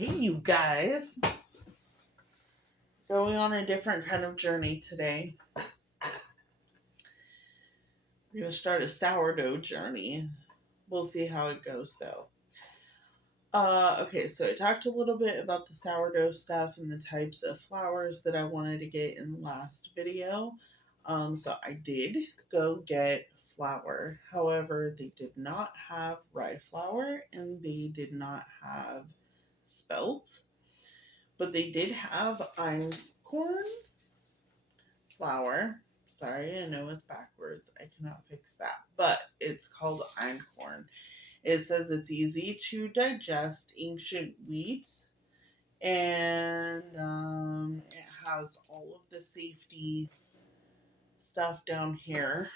Hey, you guys. Going on a different kind of journey today. We're going to start a sourdough journey. We'll see how it goes, though. Okay, so I talked a little bit about the sourdough stuff and the types of flours that I wanted to get in the last video. So I did go get flour. However, they did not have rye flour and they did not have spelt. But they did have einkorn flour. Sorry, I know it's backwards. I cannot fix that. But it's called einkorn. It says it's easy to digest ancient wheat. And it has all of the safety stuff down here.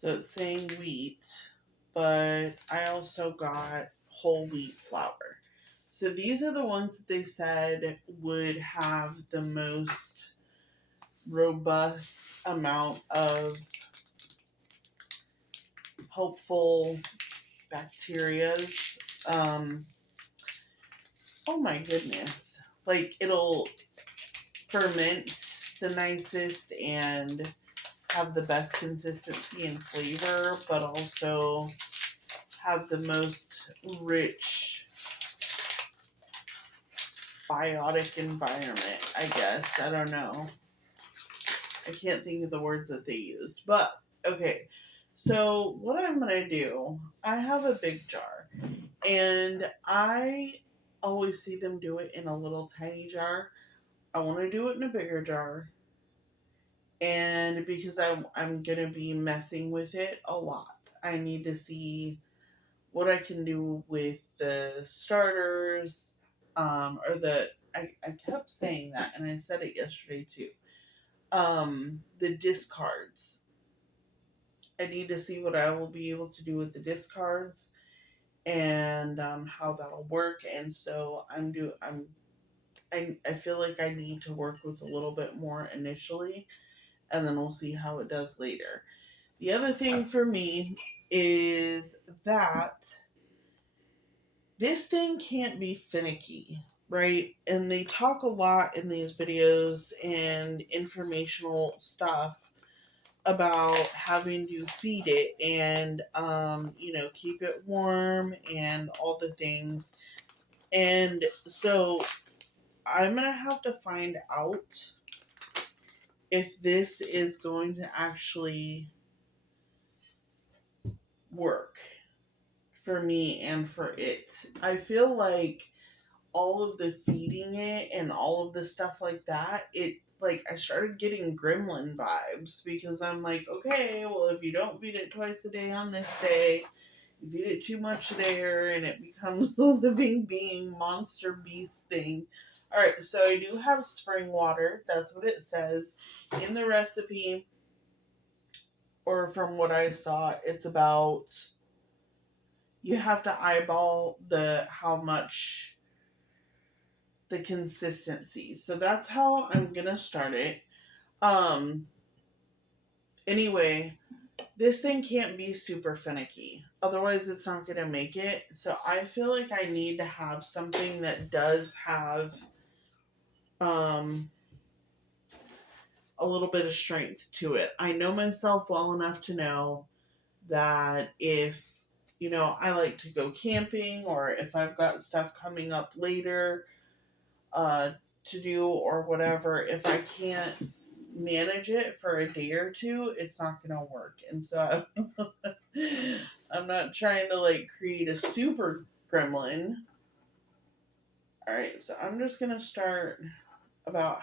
So it's saying wheat, but I also got whole wheat flour. So these are the ones that they said would have the most robust amount of helpful bacterias. Oh my goodness. Like it'll ferment the nicest and have the best consistency and flavor, but also have the most rich biotic environment, I guess. I don't know. I can't think of the words that they used. But, okay. So, what I'm going to do, I have a big jar. And I always see them do it in a little tiny jar. I want to do it in a bigger jar. And because I'm going to be messing with it a lot, I need to see what I can do with the starters, I kept saying that, and I said it yesterday too. The discards. I need to see what I will be able to do with the discards, and how that'll work. And so I feel like I need to work with a little bit more initially, and then we'll see how it does later. The other thing for me is that this thing can't be finicky, right? And they talk a lot in these videos and informational stuff about having to feed it and, keep it warm and all the things. And so I'm going to have to find out if this is going to actually work for me and for it. I feel like all of the feeding it and all of the stuff like that, I started getting gremlin vibes because I'm like, okay, well, if you don't feed it twice a day on this day, you feed it too much there and it becomes a living being, monster beast thing. All right, so I do have spring water. That's what it says in the recipe, or from what I saw, it's about, you have to eyeball how much, the consistency. So that's how I'm gonna start it. Anyway, this thing can't be super finicky. Otherwise it's not gonna make it. So I feel like I need to have something that does have a little bit of strength to it. I know myself well enough to know that if, I like to go camping, or if I've got stuff coming up later, to do or whatever, if I can't manage it for a day or two, it's not gonna work. And so I'm not trying to create a super gremlin. Alright, so I'm just gonna start about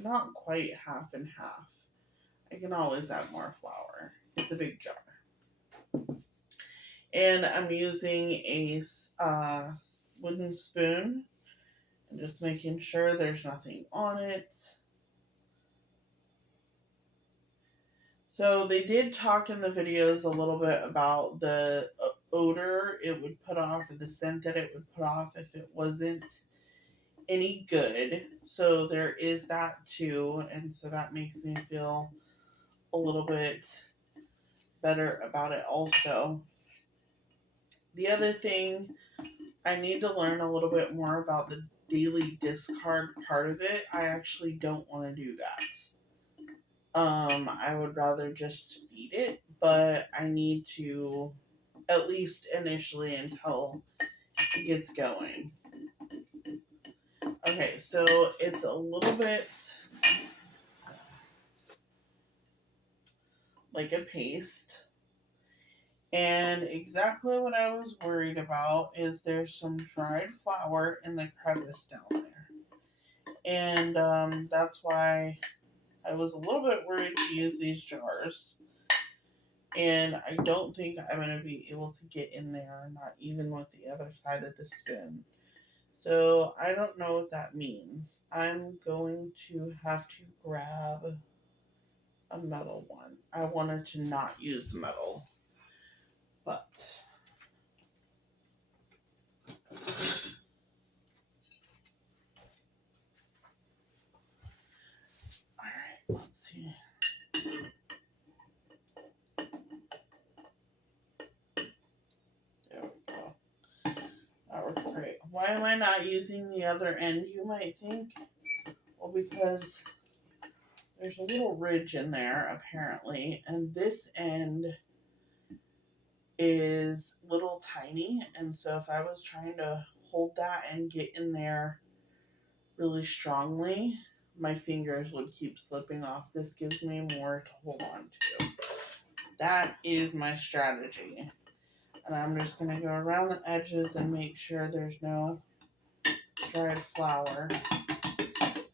not quite half and half. I can always add more flour. It's a big jar. And I'm using a wooden spoon. I'm just making sure there's nothing on it. So they did talk in the videos a little bit about the odor it would put off, or the scent that it would put off if it wasn't any good. So there is that too, and so that makes me feel a little bit better about it also. The other thing, I need to learn a little bit more about the daily discard part of it. I actually don't want to do that. I would rather just feed it, but I need to, at least initially, until it gets going. Okay, so it's a little bit like a paste. And exactly what I was worried about is there's some dried flour in the crevice down there. And that's why I was a little bit worried to use these jars. And I don't think I'm going to be able to get in there, not even with the other side of the spoon. So I don't know what that means. I'm going to have to grab a metal one. I wanted to not use metal, but alright, let's see. There we go. That worked great. Why am I not using the other end, you might think? Well, because there's a little ridge in there, apparently, and this end is little tiny, and so if I was trying to hold that and get in there really strongly, my fingers would keep slipping off. This gives me more to hold on to. That is my strategy. And I'm just going to go around the edges and make sure there's no dried flour.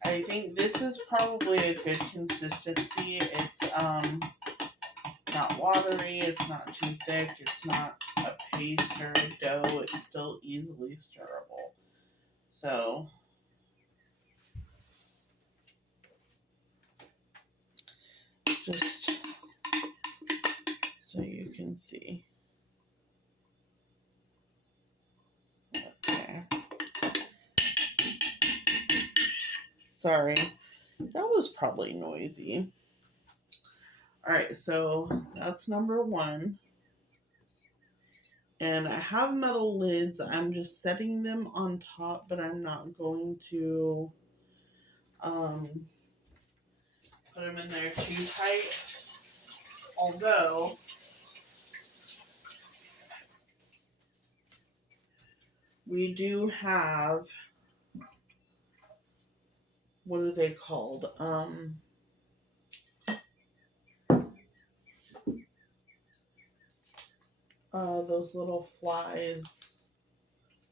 I think this is probably a good consistency. It's not watery, it's not too thick, it's not a paste or a dough, it's still easily stirrable. So, just so you can see. Okay. Sorry, that was probably noisy. Alright, so that's number one. And I have metal lids. I'm just setting them on top, but I'm not going to put them in there too tight. Although, we do have, what are they called? Those little flies,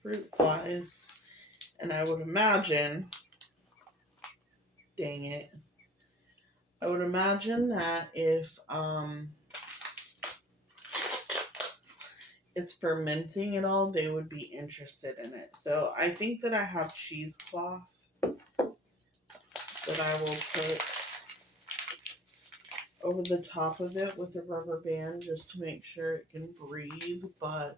fruit flies. And I would imagine, dang it, I would imagine that if it's fermenting at all, they would be interested in it. So I think that I have cheesecloth that I will put over the top of it with a rubber band just to make sure it can breathe. But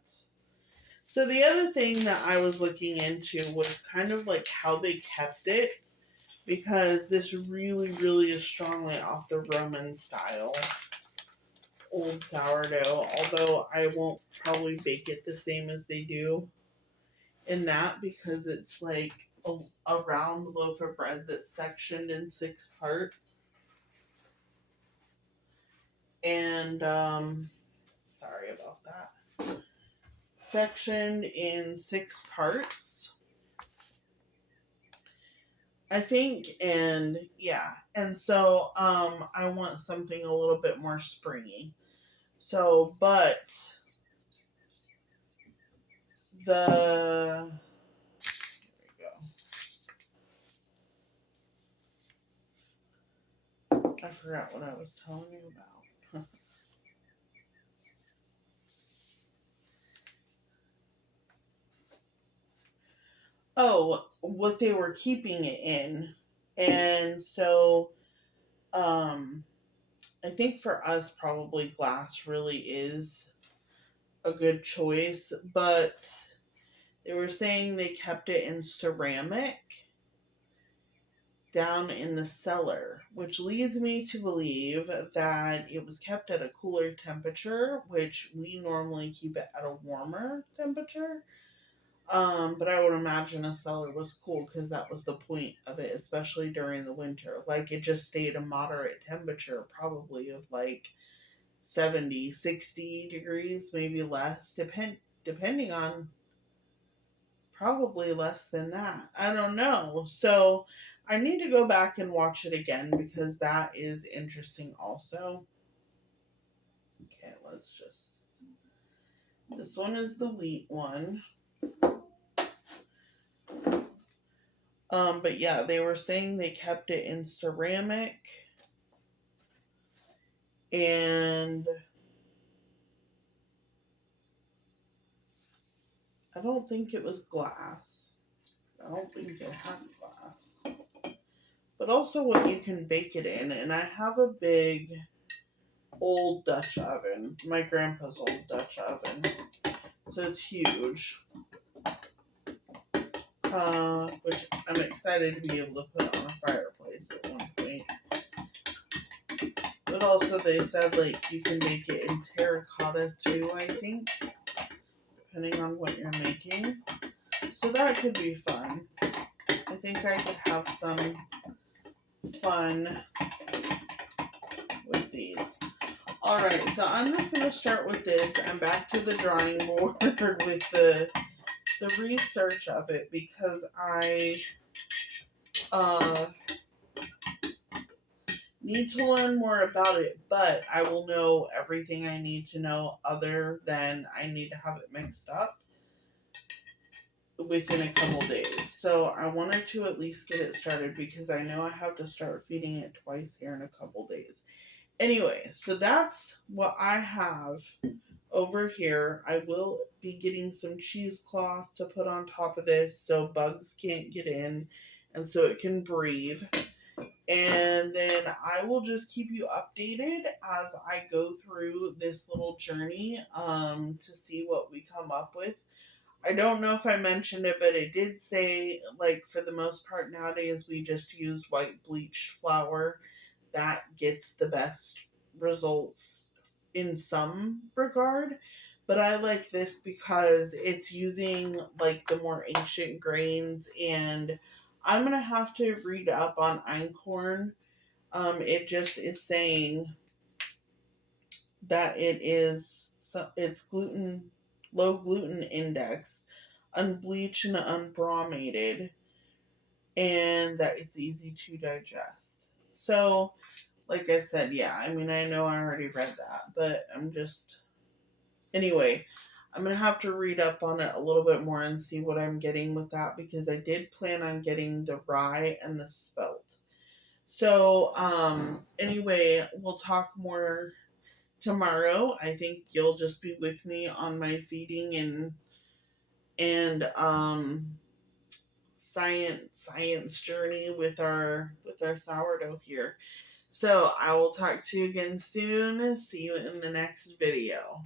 so the other thing that I was looking into was kind of like how they kept it, because this really, really is strongly off the Roman style old sourdough, although I won't probably bake it the same as they do in that, because it's like a round loaf of bread that's sectioned in 6 parts. And, sorry about that. Sectioned in 6 parts, I think, and yeah. And so, I want something a little bit more springy. So, but the, there we go. I forgot what I was telling you about. Oh, what they were keeping it in. And so, I think for us, probably glass really is a good choice, but they were saying they kept it in ceramic. down in the cellar, which leads me to believe that it was kept at a cooler temperature, which we normally keep it at a warmer temperature. But I would imagine a cellar was cool because that was the point of it, especially during the winter. Like, it just stayed a moderate temperature, probably of like 70, 60 degrees, maybe less, depending on, probably less than that. I don't know. So I need to go back and watch it again because that is interesting also. Okay, let's just. This one is the wheat one. But yeah, they were saying they kept it in ceramic and I don't think it was glass. I don't think it had glass. But also what you can bake it in. And I have a big old Dutch oven. My grandpa's old Dutch oven. So it's huge. Which I'm excited to be able to put on a fireplace at one point. But also they said like you can make it in terracotta too, I think. Depending on what you're making. So that could be fun. I think I could have some fun with these. Alright, so I'm just going to start with this. I'm back to the drawing board with the research of it because I need to learn more about it, but I will know everything I need to know other than I need to have it mixed up within a couple days. So I wanted to at least get it started because I know I have to start feeding it twice here in a couple days. Anyway, so that's what I have over here. I will be getting some cheesecloth to put on top of this so bugs can't get in and so it can breathe. And then I will just keep you updated as I go through this little journey to see what we come up with. I don't know if I mentioned it, but it did say, like, for the most part nowadays, we just use white bleached flour. That gets the best results in some regard. But I like this because it's using, like, the more ancient grains. And I'm going to have to read up on einkorn. It just is saying that it's low gluten index, unbleached and unbromated, and that it's easy to digest. So, like I said, yeah, I mean, I know I already read that, but anyway, I'm going to have to read up on it a little bit more and see what I'm getting with that because I did plan on getting the rye and the spelt. So, anyway, we'll talk more tomorrow. I think you'll just be with me on my feeding and science journey with our sourdough here. So I will talk to you again soon. See you in the next video.